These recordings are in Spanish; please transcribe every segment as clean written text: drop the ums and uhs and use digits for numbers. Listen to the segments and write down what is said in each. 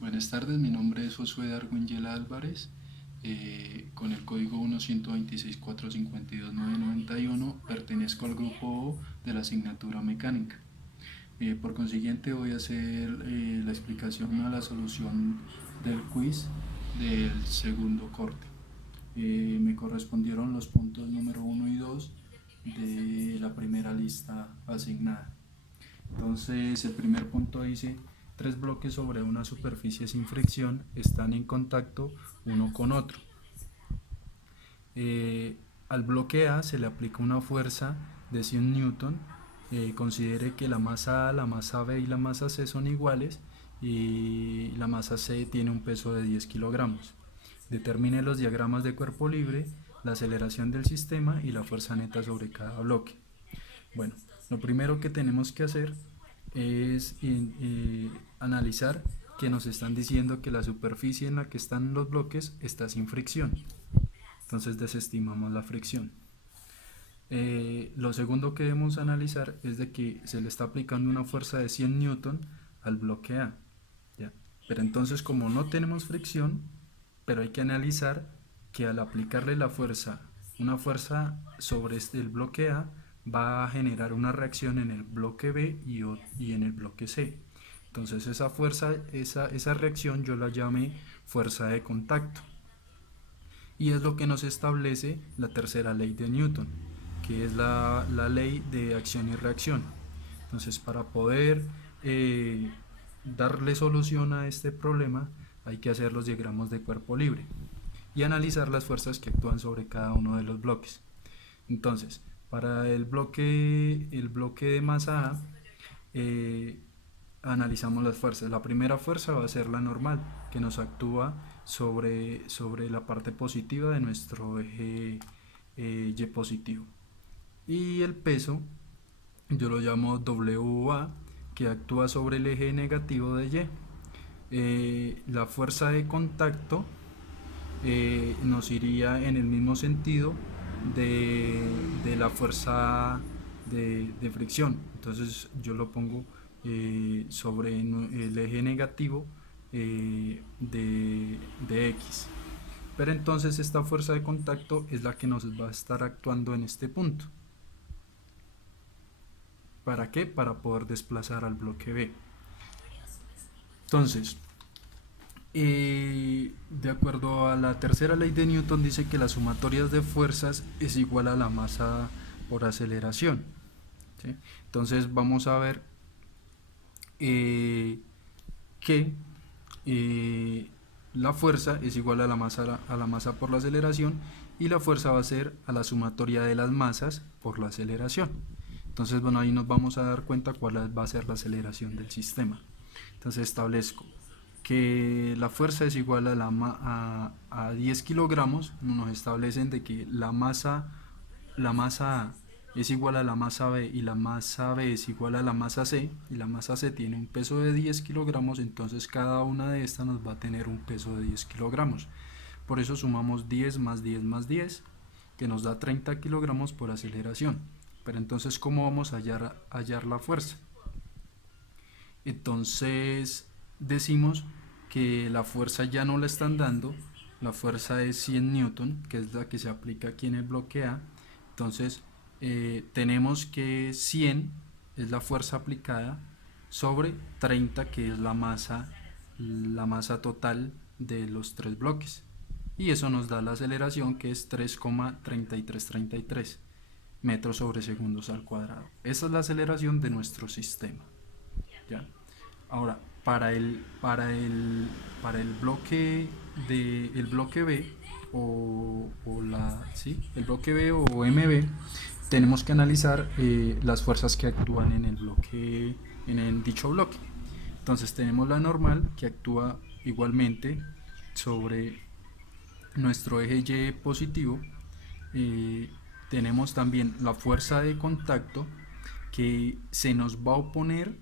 Buenas tardes, mi nombre es Josué Darwingela Álvarez, con el código 1-126-452-991, pertenezco al grupo O de la asignatura mecánica. Por consiguiente voy a hacer la explicación a la solución del quiz del segundo corte. Me correspondieron los puntos número 1 y 2 de la primera lista asignada. Entonces el primer punto dice: tres bloques sobre una superficie sin fricción están en contacto uno con otro. Al bloque A se le aplica una fuerza de 100 newton. Considere que la masa A, la masa B y la masa C son iguales y la masa C tiene un peso de 10 kilogramos. Determine los diagramas de cuerpo libre, la aceleración del sistema y la fuerza neta sobre cada bloque. Bueno, lo primero que tenemos que hacer es analizar que nos están diciendo que la superficie en la que están los bloques está sin fricción. Entonces desestimamos la fricción. Lo segundo que debemos analizar es de que se le está aplicando una fuerza de 100 newton al bloque A, ¿ya? Pero entonces, como no tenemos fricción, pero hay que analizar que al aplicarle una fuerza sobre el bloque A, va a generar una reacción en el bloque B y en el bloque C. Entonces esa reacción yo la llamé fuerza de contacto. Y es lo que nos establece la tercera ley de Newton, que es la ley de acción y reacción. Entonces, para poder darle solución a este problema, hay que hacer los diagramas de cuerpo libre y analizar las fuerzas que actúan sobre cada uno de los bloques. Entonces, para el bloque de masa A, analizamos las fuerzas. La primera fuerza va a ser la normal, que nos actúa sobre la parte positiva de nuestro eje Y positivo. Y el peso, yo lo llamo WA, que actúa sobre el eje negativo de Y. La fuerza de contacto nos iría en el mismo sentido de la fuerza de fricción. Entonces yo lo pongo sobre el eje negativo de X. Pero entonces esta fuerza de contacto es la que nos va a estar actuando en este punto. ¿Para qué? Para poder desplazar al bloque B. Entonces, de acuerdo a la tercera ley de Newton, dice que las sumatorias de fuerzas es igual a la masa por aceleración, ¿sí? Entonces vamos a ver que la fuerza es igual a la masa por la aceleración, y la fuerza va a ser a la sumatoria de las masas por la aceleración. Entonces, bueno, ahí nos vamos a dar cuenta cuál va a ser la aceleración del sistema. Entonces establezco que la fuerza es igual a 10 kilogramos. Nos establecen de que la masa A es igual a la masa B y la masa B es igual a la masa C, y la masa C tiene un peso de 10 kilogramos. Entonces cada una de estas nos va a tener un peso de 10 kilogramos. Por eso sumamos 10 más 10 más 10, que nos da 30 kilogramos por aceleración. Pero entonces, ¿cómo vamos a hallar la fuerza? Entonces decimos que la fuerza ya no la están dando. La fuerza es 100 newton, que es la que se aplica aquí en el bloque A. Entonces tenemos que 100 es la fuerza aplicada sobre 30, que es la masa total de los tres bloques, y eso nos da la aceleración, que es 3,3333 metros sobre segundos al cuadrado. Esa es la aceleración de nuestro sistema, ¿ya? Ahora, para el bloque el bloque B el bloque B o MB, tenemos que analizar las fuerzas que actúan en dicho bloque. Entonces tenemos la normal, que actúa igualmente sobre nuestro eje Y positivo. Tenemos también la fuerza de contacto, que se nos va a oponer,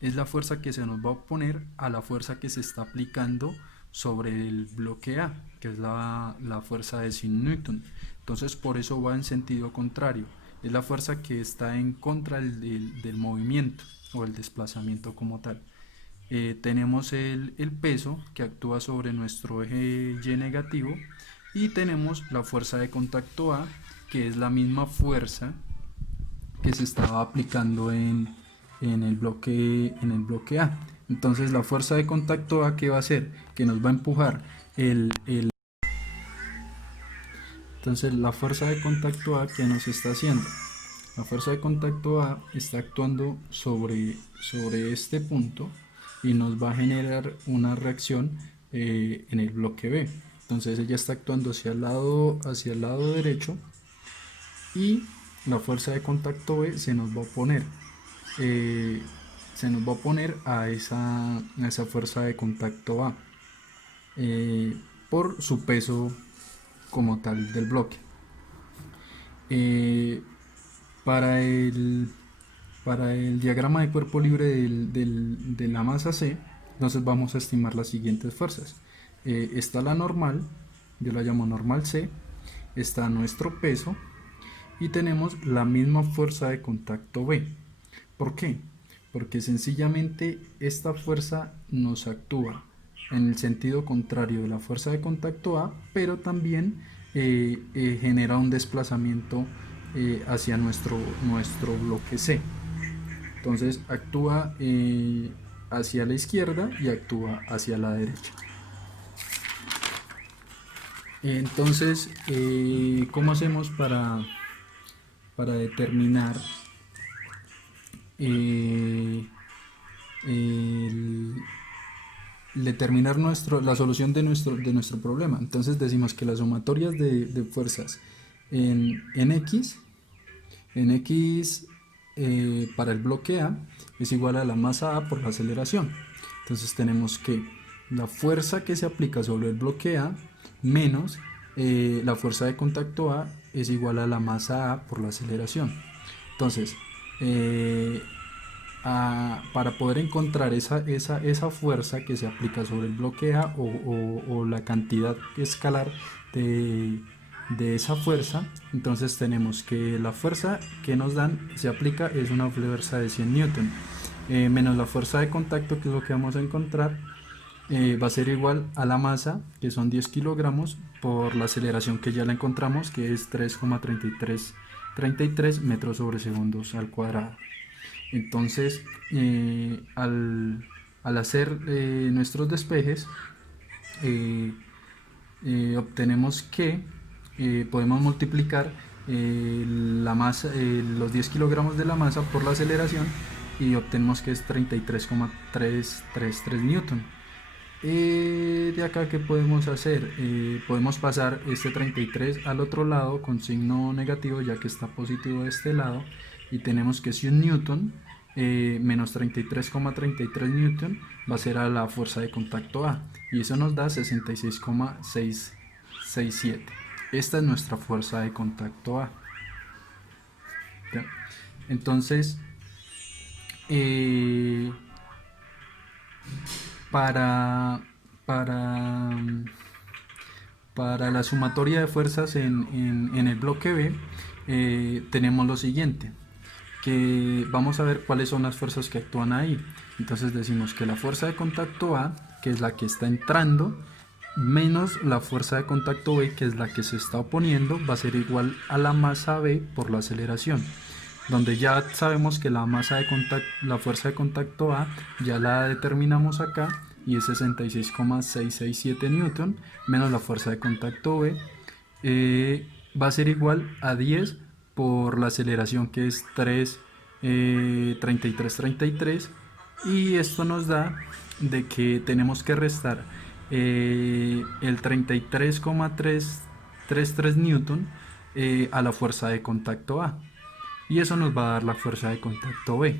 es la fuerza que se nos va a oponer a la fuerza que se está aplicando sobre el bloque A, que es la fuerza de 100 newton. Entonces por eso va en sentido contrario, es la fuerza que está en contra del movimiento o el desplazamiento como tal. tenemos el peso que actúa sobre nuestro eje Y negativo y tenemos la fuerza de contacto A, que es la misma fuerza que se estaba aplicando en el bloque A. Entonces la fuerza de contacto A, ¿qué va a hacer? Que nos va a empujar entonces la fuerza de contacto A, ¿qué nos está haciendo? La fuerza de contacto A está actuando sobre este punto y nos va a generar una reacción en el bloque B. Entonces ella está actuando hacia el lado derecho y la fuerza de contacto B se nos va a oponer. Se nos va a oponer a esa fuerza de contacto A por su peso como tal del bloque. Para el diagrama de cuerpo libre de la masa C, entonces vamos a estimar las siguientes fuerzas. Está la normal, yo la llamo normal C, está nuestro peso y tenemos la misma fuerza de contacto B. ¿Por qué? Porque sencillamente esta fuerza nos actúa en el sentido contrario de la fuerza de contacto A, pero también genera un desplazamiento hacia nuestro bloque C. Entonces actúa hacia la izquierda y actúa hacia la derecha. Entonces, ¿cómo hacemos para determinar la solución de nuestro problema? Entonces decimos que las sumatorias de fuerzas en X para el bloque A es igual a la masa A por la aceleración. Entonces tenemos que la fuerza que se aplica sobre el bloque A menos la fuerza de contacto A es igual a la masa A por la aceleración. Entonces, para poder encontrar esa fuerza que se aplica sobre el bloque A o la cantidad escalar de esa fuerza, entonces tenemos que la fuerza que nos dan se aplica es una fuerza de 100 newton menos la fuerza de contacto, que es lo que vamos a encontrar, va a ser igual a la masa, que son 10 kilogramos, por la aceleración que ya la encontramos, que es 3,33 metros sobre segundos al cuadrado. Entonces, al hacer nuestros despejes, obtenemos que podemos multiplicar la masa, los 10 kilogramos de la masa por la aceleración y obtenemos que es 33,333 newton. De acá, ¿qué podemos hacer? Podemos pasar este 33 al otro lado con signo negativo, ya que está positivo de este lado, y tenemos que si un newton menos 33,33 newton va a ser a la fuerza de contacto A, y eso nos da 66,667. Esta es nuestra fuerza de contacto A. ¿Ya? Entonces, para la sumatoria de fuerzas en el bloque B, tenemos lo siguiente, que vamos a ver cuáles son las fuerzas que actúan ahí. Entonces decimos que la fuerza de contacto A, que es la que está entrando, menos la fuerza de contacto B, que es la que se está oponiendo, va a ser igual a la masa B por la aceleración, donde ya sabemos que la fuerza de contacto A ya la determinamos acá y es 66,667 newton menos la fuerza de contacto B, va a ser igual a 10 por la aceleración, que es 3333, y esto nos da de que tenemos que restar el 33,333 newton a la fuerza de contacto A, y eso nos va a dar la fuerza de contacto B.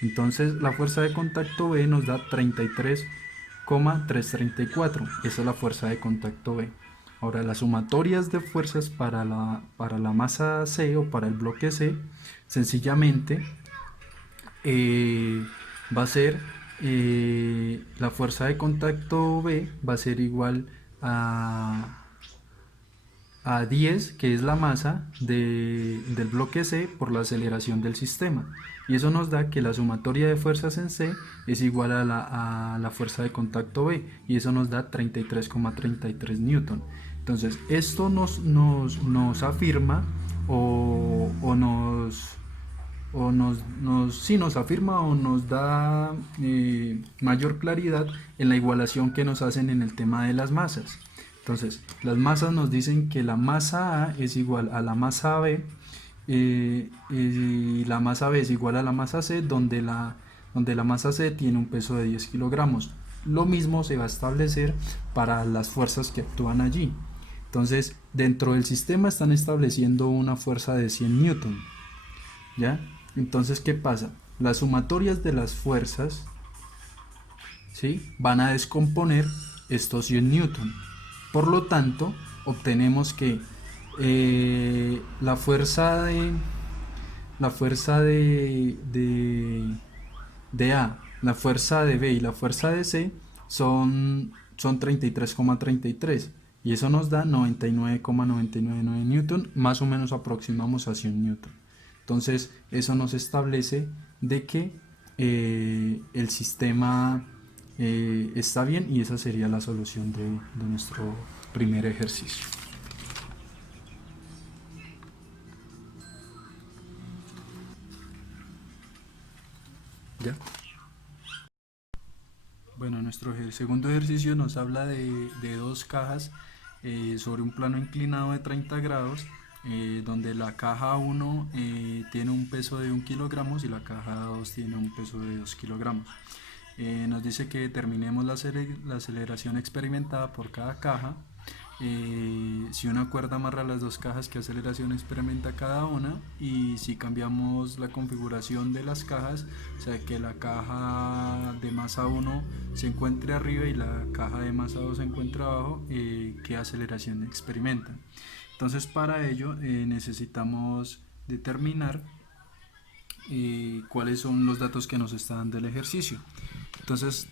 Entonces la fuerza de contacto B nos da 33,334, esa es la fuerza de contacto B. Ahora, las sumatorias de fuerzas para la masa C o para el bloque C, sencillamente va a ser la fuerza de contacto B va a ser igual a 10, que es la masa del bloque C por la aceleración del sistema. y eso nos da que la sumatoria de fuerzas en C es igual a la fuerza de contacto B, y eso nos da 33,33 newton. Entonces esto nos afirma o sí, nos afirma o nos da mayor claridad en la igualación que nos hacen en el tema de las masas. Entonces, las masas nos dicen que la masa A es igual a la masa B, y la masa B es igual a la masa C, donde la masa C tiene un peso de 10 kilogramos. Lo mismo se va a establecer para las fuerzas que actúan allí. Entonces, dentro del sistema están estableciendo una fuerza de 100 newton. ¿Ya? Entonces, ¿qué pasa? Las sumatorias de las fuerzas, ¿sí?, van a descomponer estos 100 newton. Por lo tanto, obtenemos que la fuerza de A, la fuerza de B y la fuerza de C son 33,33, y eso nos da 99,999 newton, más o menos aproximamos a 100 newton. Entonces eso nos establece de que el sistema está bien, y esa sería la solución de nuestro primer ejercicio. ¿Ya? Bueno, nuestro segundo ejercicio nos habla de dos cajas sobre un plano inclinado de 30 grados, donde la caja 1 tiene un peso de 1 kilogramo y la caja 2 tiene un peso de 2 kilogramos. Nos dice que determinemos la aceleración experimentada por cada caja. Si una cuerda amarra las dos cajas, ¿qué aceleración experimenta cada una? Y si cambiamos la configuración de las cajas, o sea que la caja de masa 1 se encuentre arriba y la caja de masa 2 se encuentre abajo, ¿qué aceleración experimentan? Entonces, para ello necesitamos determinar cuáles son los datos que nos está dando el ejercicio. Entonces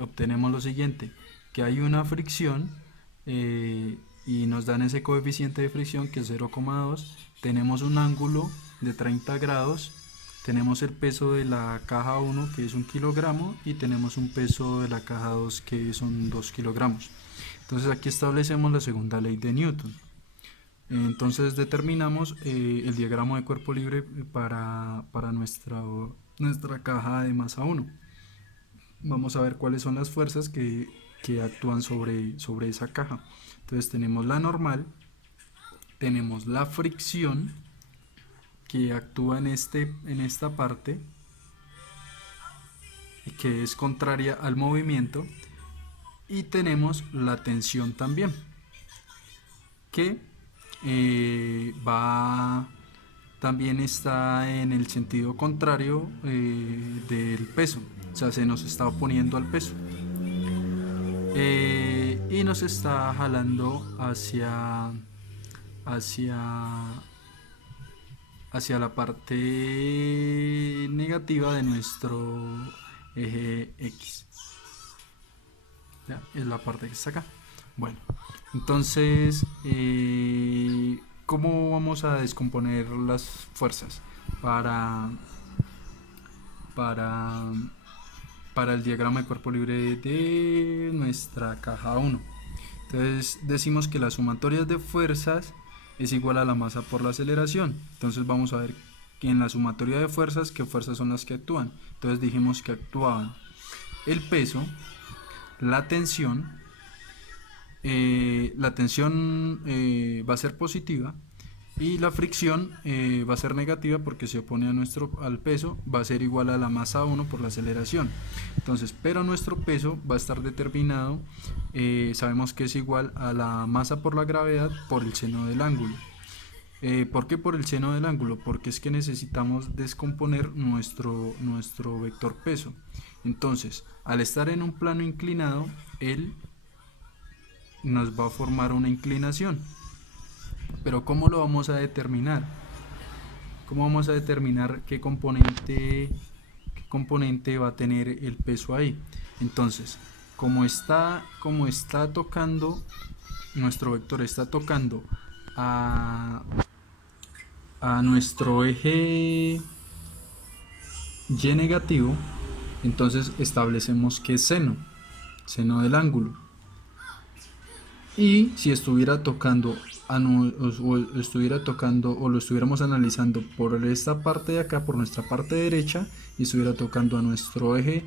obtenemos lo siguiente, que hay una fricción, y nos dan ese coeficiente de fricción que es 0,2, tenemos un ángulo de 30 grados, tenemos el peso de la caja 1 que es 1 kilogramo y tenemos un peso de la caja 2 que son 2 kilogramos. Entonces aquí establecemos la segunda ley de Newton. Entonces determinamos el diagrama de cuerpo libre para nuestra caja de masa 1. Vamos a ver cuáles son las fuerzas que actúan sobre esa caja. Entonces tenemos la normal, tenemos la fricción que actúa en esta parte, que es contraria al movimiento, y tenemos la tensión también, que también está en el sentido contrario del peso, o sea, se nos está oponiendo al peso, y nos está jalando hacia la parte negativa de nuestro eje X. ¿Ya? Es la parte que está acá. Bueno, entonces, ¿cómo vamos a descomponer las fuerzas para el diagrama de cuerpo libre de nuestra caja 1? Entonces decimos que la sumatoria de fuerzas es igual a la masa por la aceleración. Entonces vamos a ver que en la sumatoria de fuerzas, ¿qué fuerzas son las que actúan? Entonces dijimos que actuaban el peso, la tensión va a ser positiva, y la fricción va a ser negativa porque se opone al peso, va a ser igual a la masa 1 por la aceleración. Entonces, pero nuestro peso va a estar determinado, sabemos que es igual a la masa por la gravedad por el seno del ángulo. ¿Por qué por el seno del ángulo? Porque es que necesitamos descomponer nuestro vector peso. Entonces, al estar en un plano inclinado, él nos va a formar una inclinación. Pero ¿cómo lo vamos a determinar? ¿Cómo vamos a determinar qué componente va a tener el peso ahí? Entonces, como está tocando, nuestro vector está tocando a nuestro eje y negativo, entonces establecemos que es seno del ángulo. Y si estuviera tocando o lo estuviéramos analizando por esta parte de acá, por nuestra parte derecha, y estuviera tocando a nuestro eje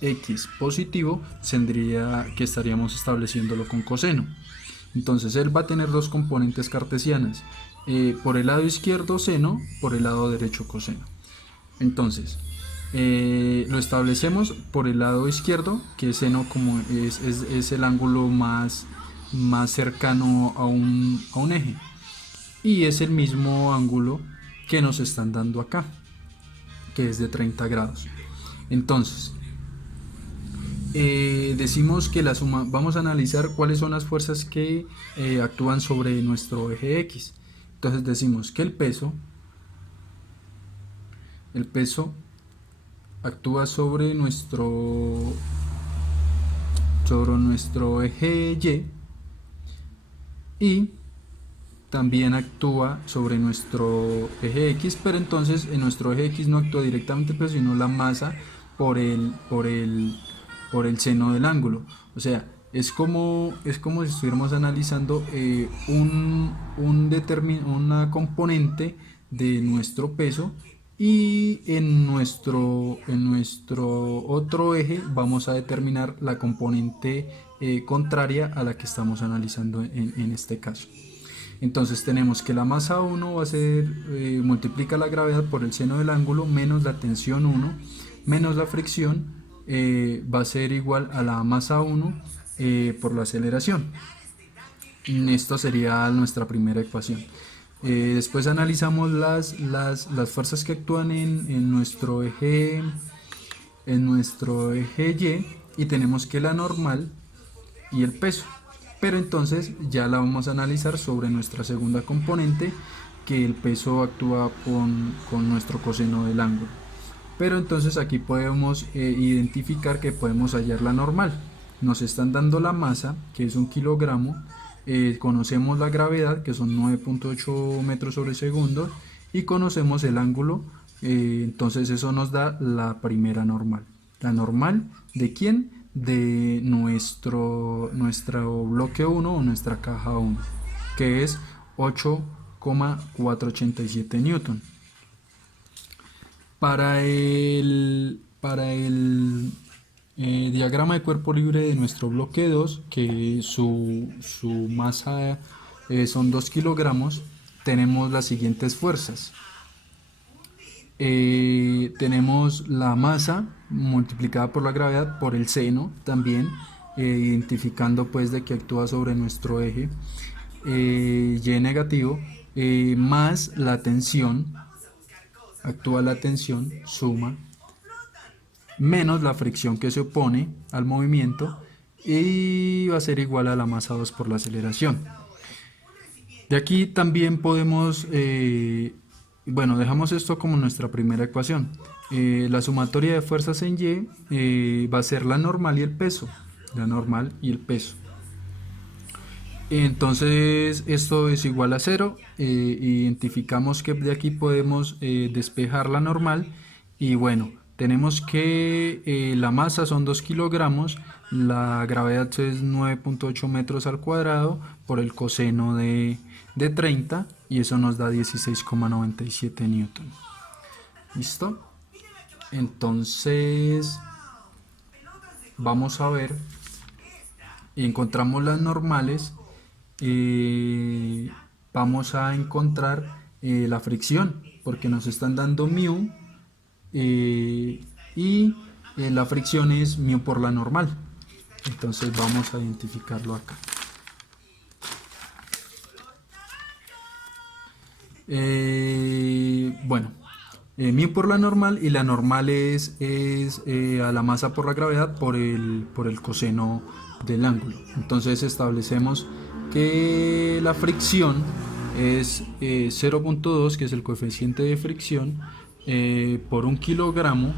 X positivo, tendría que estaríamos estableciéndolo con coseno. Entonces él va a tener dos componentes cartesianas, por el lado izquierdo seno, por el lado derecho coseno. Entonces lo establecemos por el lado izquierdo, que es seno, como es el ángulo más cercano a un eje, y es el mismo ángulo que nos están dando acá, que es de 30 grados. Entonces decimos que la suma, vamos a analizar cuáles son las fuerzas que actúan sobre nuestro eje X. Entonces decimos que el peso actúa sobre nuestro eje Y también actúa sobre nuestro eje X, pero entonces en nuestro eje X no actúa directamente el peso, sino la masa por el seno del ángulo. O sea, es como si estuviéramos analizando una componente de nuestro peso, y en nuestro otro eje vamos a determinar la componente contraria a la que estamos analizando en este caso. Entonces tenemos que la masa 1 va a ser, multiplica la gravedad por el seno del ángulo menos la tensión 1 menos la fricción, va a ser igual a la masa 1 por la aceleración. Esto sería nuestra primera ecuación. Después analizamos las fuerzas que actúan en nuestro eje Y, y tenemos que la normal y el peso, pero entonces ya la vamos a analizar sobre nuestra segunda componente, que el peso actúa con nuestro coseno del ángulo. Pero entonces aquí podemos identificar que podemos hallar la normal. Nos están dando la masa, que es 1 kilogramo, conocemos la gravedad, que son 9.8 metros sobre segundo, y conocemos el ángulo, entonces eso nos da la primera normal. ¿La normal de quién? De nuestro bloque 1 o nuestra caja 1, que es 8,487 newton. Para el diagrama de cuerpo libre de nuestro bloque 2, que su masa son 2 kilogramos, tenemos las siguientes fuerzas. Tenemos la masa multiplicada por la gravedad por el seno también, identificando pues de que actúa sobre nuestro eje Y negativo, más la tensión, actúa la tensión, suma, menos la fricción que se opone al movimiento, y va a ser igual a la masa 2 por la aceleración. De aquí también podemos, bueno, dejamos esto como nuestra primera ecuación. La sumatoria de fuerzas en Y va a ser la normal y el peso. La normal y el peso. Entonces esto es igual a 0. Identificamos que de aquí podemos despejar la normal. Y bueno, tenemos que la masa son 2 kilogramos. La gravedad es 9.8 metros al cuadrado por el coseno de 30, y eso nos da 16,97 newton. ¿Listo? Entonces vamos a ver, encontramos las normales, vamos a encontrar la fricción, porque nos están dando mu, y la fricción es mu por la normal. Entonces vamos a identificarlo acá. Bueno, mu por la normal, y la normal es a la masa por la gravedad por el coseno del ángulo. Entonces establecemos que la fricción es 0.2, que es el coeficiente de fricción, por 1 kilogramo,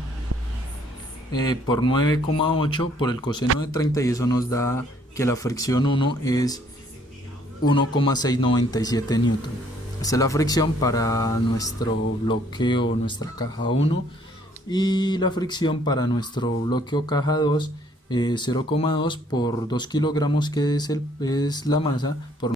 por 9,8 por el coseno de 30, y eso nos da que la fricción 1 es 1,697 newton. Esta es la fricción para nuestro bloque o nuestra caja 1 y la fricción para nuestro bloque o caja 2 0,2 por 2 kilogramos, que es la masa por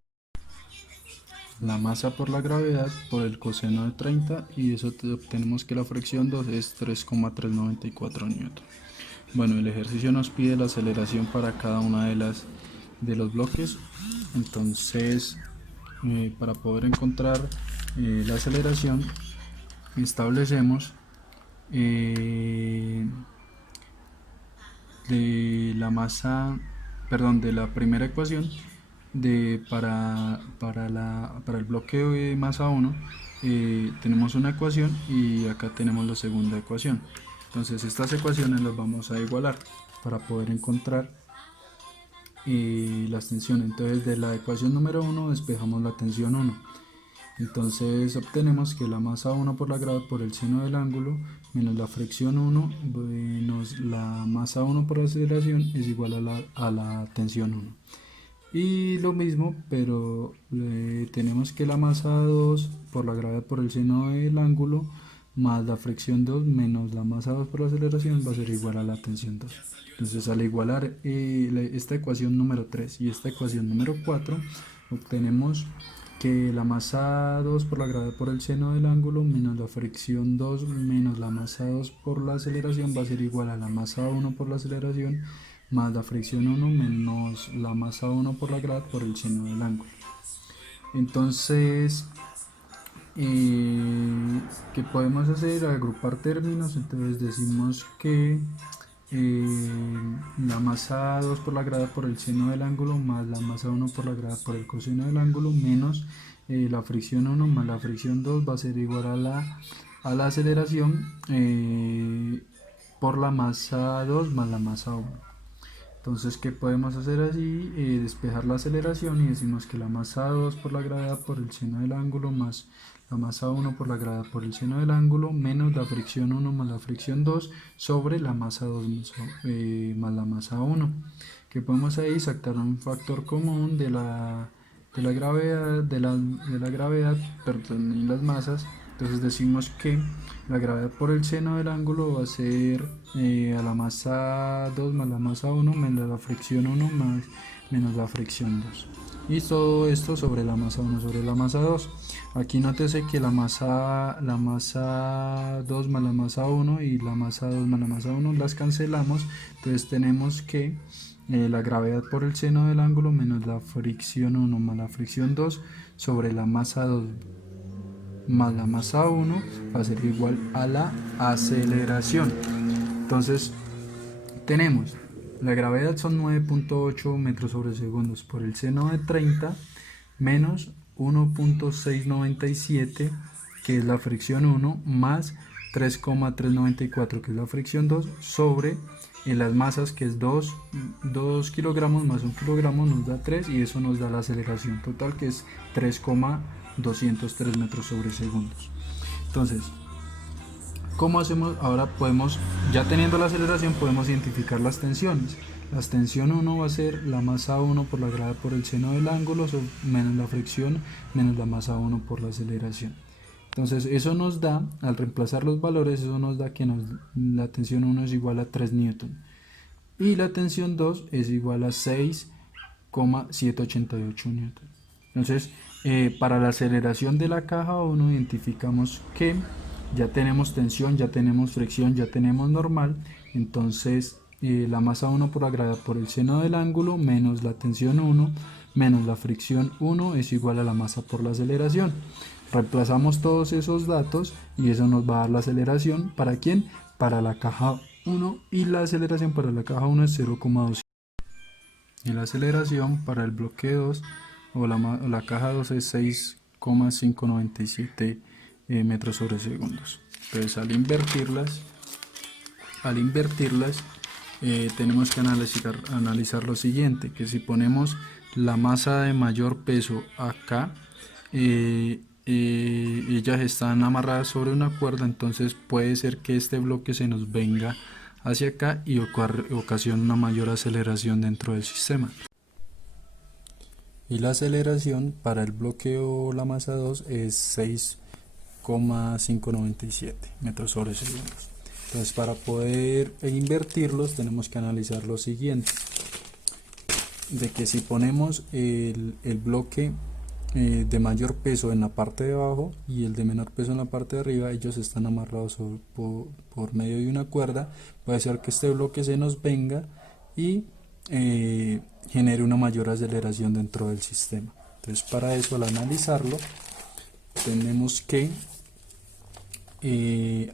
la gravedad por el coseno de 30, y eso obtenemos que la fricción 2 es 3,394 newton. Bueno, el ejercicio nos pide la aceleración para cada una de los bloques. Entonces, para poder encontrar la aceleración, establecemos de la masa, perdón, de la primera ecuación para el bloque de masa 1, tenemos una ecuación y acá tenemos la segunda ecuación. Entonces estas ecuaciones las vamos a igualar para poder encontrar las tensiones. Entonces de la ecuación número 1 despejamos la tensión 1. Entonces obtenemos que la masa 1 por la gravedad por el seno del ángulo menos la fricción 1 menos la masa 1 por la aceleración es igual a la tensión 1. Y lo mismo, pero tenemos que la masa 2 por la gravedad por el seno del ángulo más la fricción 2 menos la masa 2 por la aceleración va a ser igual a la tensión 2. Entonces al igualar esta ecuación número 3 y esta ecuación número 4, obtenemos que la masa 2 por la gravedad por el seno del ángulo menos la fricción 2 menos la masa 2 por la aceleración va a ser igual a la masa 1 por la aceleración más la fricción 1 menos la masa 1 por la gravedad por el seno del ángulo. Entonces, ¿qué podemos hacer? Agrupar términos. Entonces decimos que la masa 2 por la gravedad por el seno del ángulo más la masa 1 por la gravedad por el coseno del ángulo menos la fricción 1 más la fricción 2 va a ser igual a la aceleración por la masa 2 más la masa 1. Entonces, ¿qué podemos hacer así? Despejar la aceleración y decimos que la masa 2 por la gravedad por el seno del ángulo más la masa 1 por la gravedad por el seno del ángulo menos la fricción 1 más la fricción 2 sobre la masa 2 más la masa 1. Que podemos ahí sacar un factor común de la gravedad, perdón, y las masas. Entonces decimos que la gravedad por el seno del ángulo va a ser a la masa 2 más la masa 1 menos la fricción 1 menos la fricción 2. Y todo esto sobre la masa 1 sobre la masa 2. Aquí nótese que la masa 2 más la masa 1 y la masa 2 más la masa 1 las cancelamos. Entonces tenemos que la gravedad por el seno del ángulo menos la fricción 1 más la fricción 2 sobre la masa 2 más la masa 1 va a ser igual a la aceleración. Entonces tenemos la gravedad son 9.8 metros sobre segundos por el seno de 30 menos 1.697 que es la fricción 1 más 3,394 que es la fricción 2 sobre las masas, que es 2 kilogramos más 1 kilogramo nos da 3, y eso nos da la aceleración total, que es 3,203 metros sobre segundos. Entonces, ¿cómo hacemos? Ahora podemos, ya teniendo la aceleración, podemos identificar las tensiones. La tensión 1 va a ser la masa 1 por la gravedad por el seno del ángulo menos la fricción menos la masa 1 por la aceleración. Entonces eso nos da, al reemplazar los valores, eso nos da que la tensión 1 es igual a 3 newton y la tensión 2 es igual a 6,788 newton. Entonces para la aceleración de la caja 1 identificamos que ya tenemos tensión, ya tenemos fricción, ya tenemos normal. Entonces la masa 1 por la gravedad por el seno del ángulo menos la tensión 1 menos la fricción 1 es igual a la masa por la aceleración. Reemplazamos todos esos datos y eso nos va a dar la aceleración. ¿Para quién? Para la caja 1, y la aceleración para la caja 1 es 0,2. Y la aceleración para el bloque 2 o la caja 2 es 6,597 metros sobre segundos. Entonces al invertirlas tenemos que analizar lo siguiente, que si ponemos la masa de mayor peso acá, ellas están amarradas sobre una cuerda, entonces puede ser que este bloque se nos venga hacia acá y ocasione una mayor aceleración dentro del sistema. Y la aceleración para el bloque o la masa 2 es 6,597 metros sobre segundos. Entonces, para poder invertirlos tenemos que analizar lo siguiente, de que si ponemos el bloque de mayor peso en la parte de abajo y el de menor peso en la parte de arriba, ellos están amarrados por medio de una cuerda, puede ser que este bloque se nos venga y genere una mayor aceleración dentro del sistema. Entonces, para eso, al analizarlo, tenemos que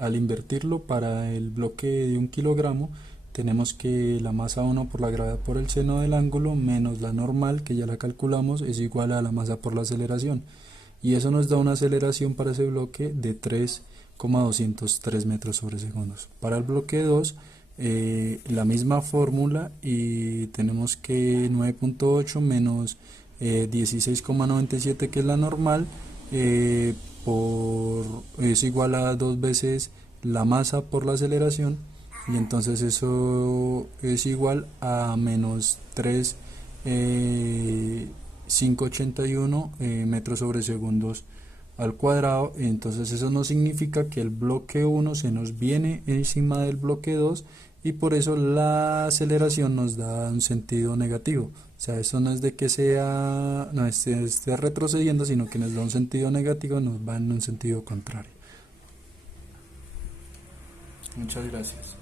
al invertirlo para el bloque de 1 kilogramo, tenemos que la masa 1 por la gravedad por el seno del ángulo menos la normal, que ya la calculamos, es igual a la masa por la aceleración, y eso nos da una aceleración para ese bloque de 3,203 metros sobre segundos. Para el bloque 2, la misma fórmula, y tenemos que 9.8 menos 16,97, que es la normal, es igual a 2 veces la masa por la aceleración, y entonces eso es igual a menos 3,581 metros sobre segundos al cuadrado. Entonces eso nos significa que el bloque 1 se nos viene encima del bloque 2, y por eso la aceleración nos da un sentido negativo. O sea, eso no es de que no esté retrocediendo, sino que nos da un sentido negativo, nos va en un sentido contrario. Muchas gracias.